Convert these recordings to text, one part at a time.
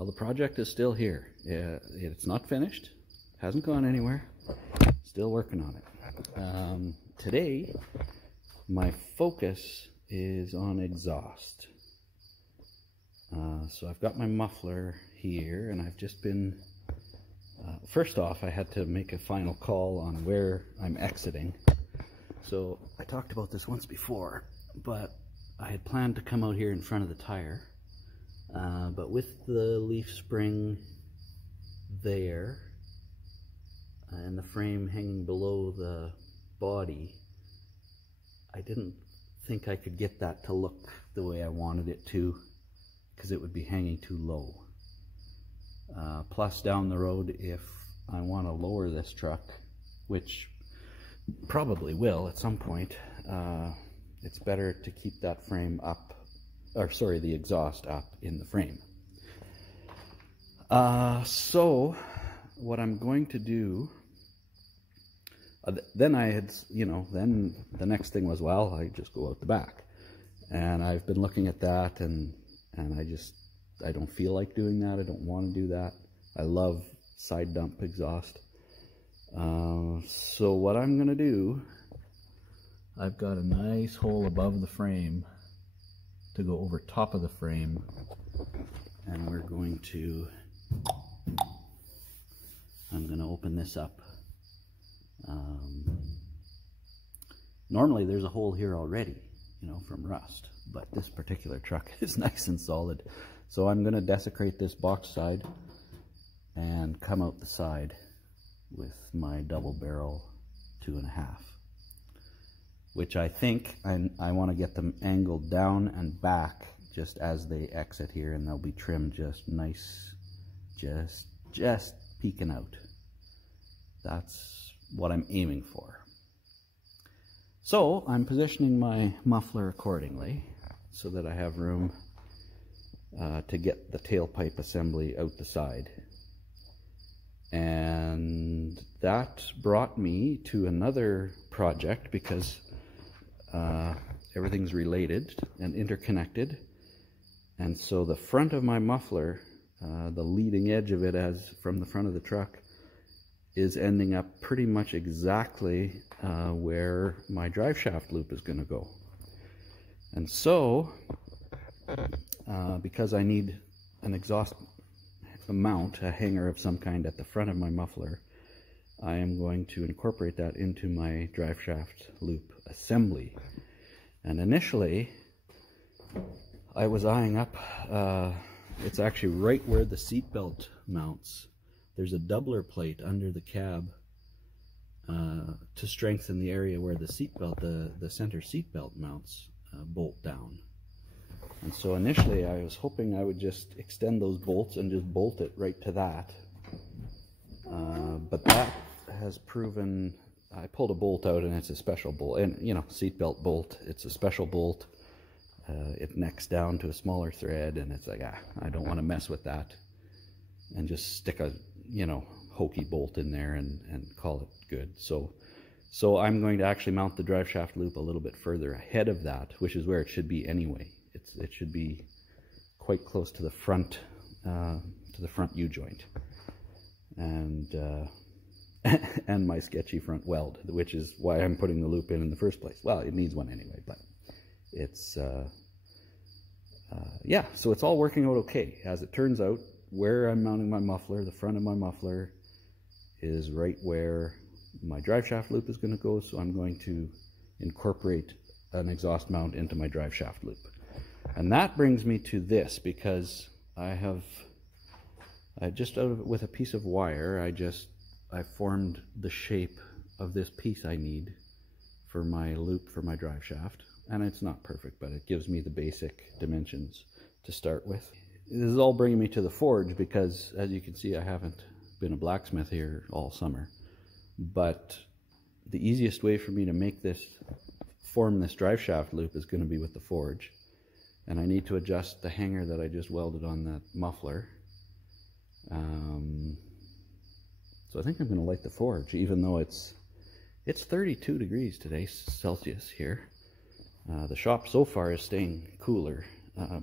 Well, the project is still here. It's not finished, hasn't gone anywhere, still working on it. Today, my focus is on exhaust. So I've got my muffler here, and I've just been, first off, I had to make a final call on where I'm exiting. So I talked about this once before, but I had planned to come out here in front of the tire, but with the leaf spring there and the frame hanging below the body, I didn't think I could get that to look the way I wanted it to, because it would be hanging too low. Plus down the road, if I want to lower this truck, which probably will at some point, it's better to keep that frame up, or sorry, the exhaust up in the frame. So what I'm going to do, then I had, then the next thing was, well, I just go out the back. And I've been looking at that, and I don't feel like doing that. I don't want to do that. I love side dump exhaust. So what I'm going to do, I've got a nice hole above the frame to go over top of the frame, and I'm going to open this up. Normally there's a hole here already, from rust, but this particular truck is nice and solid. So I'm going to desecrate this box side and come out the side with my double barrel 2.5, which I think I want to get them angled down and back just as they exit here, and they'll be trimmed just nice, just peeking out. That's what I'm aiming for. So I'm positioning my muffler accordingly so that I have room to get the tailpipe assembly out the side. And that brought me to another project, because everything's related and interconnected. And so the front of my muffler, the leading edge of it as from the front of the truck, is ending up pretty much exactly where my drive shaft loop is going to go. And so, because I need an exhaust mount, a hanger of some kind at the front of my muffler, I am going to incorporate that into my drive shaft loop assembly. And initially, I was eyeing up, it's actually right where the seat belt mounts. There's a doubler plate under the cab to strengthen the area where the seat belt, the center seat belt mounts bolt down. And so initially I was hoping I would just extend those bolts and just bolt it right to that. But that has proven, I pulled a bolt out and it's a special bolt, and seat belt bolt, it's a special bolt. It necks down to a smaller thread, and it's like, I don't want to mess with that and just stick a hokey bolt in there and call it good. So I'm going to actually mount the drive shaft loop a little bit further ahead of that, which is where it should be anyway. It should be quite close to the front U-joint, and and my sketchy front weld, which is why I'm putting the loop in the first place. Well, it needs one anyway, but it's yeah. So it's all working out okay. As it turns out, where I'm mounting my muffler, the front of my muffler, is right where my drive shaft loop is going to go. So I'm going to incorporate an exhaust mount into my drive shaft loop. And that brings me to this, because with a piece of wire, I formed the shape of this piece I need for my loop for my drive shaft. And it's not perfect, but it gives me the basic dimensions to start with. This is all bringing me to the forge, because as you can see, I haven't been a blacksmith here all summer. But the easiest way for me to form this drive shaft loop is going to be with the forge. And I need to adjust the hanger that I just welded on that muffler. So I think I'm going to light the forge, even though it's 32 degrees today, Celsius here. The shop so far is staying cooler,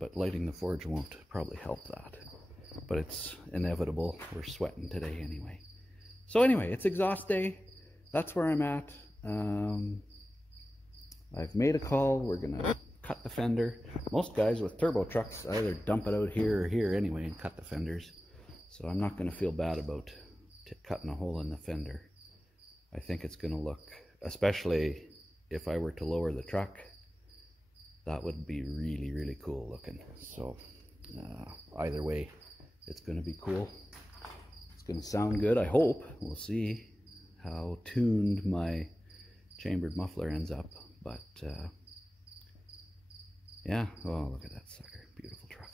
but lighting the forge won't probably help that. but it's inevitable. We're sweating today anyway. So anyway, it's exhaust day. That's where I'm at. I've made a call. We're gonna cut the fender. Most guys with turbo trucks either dump it out here or here anyway and cut the fenders. So I'm not gonna feel bad about cutting a hole in the fender. I think it's gonna look, especially if I were to lower the truck, that would be really, really cool looking. So either way, it's gonna be cool. It's gonna sound good, I hope. We'll see how tuned my chambered muffler ends up. But yeah, oh, look at that sucker. Beautiful truck.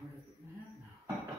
where did I put my hat now?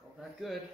Call that good.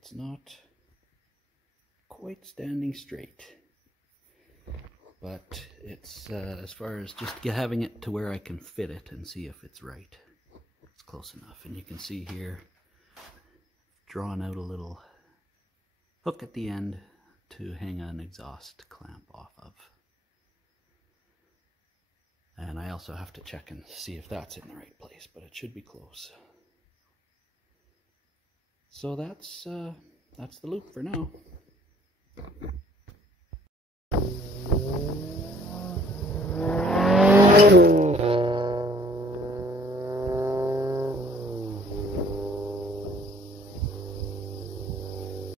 it's not quite standing straight. But it's as far as just having it to where I can fit it and see if it's right. It's close enough. And you can see here, drawn out a little hook at the end to hang an exhaust clamp off of. And I also have to check and see if that's in the right place, but it should be close. So that's the loop for now.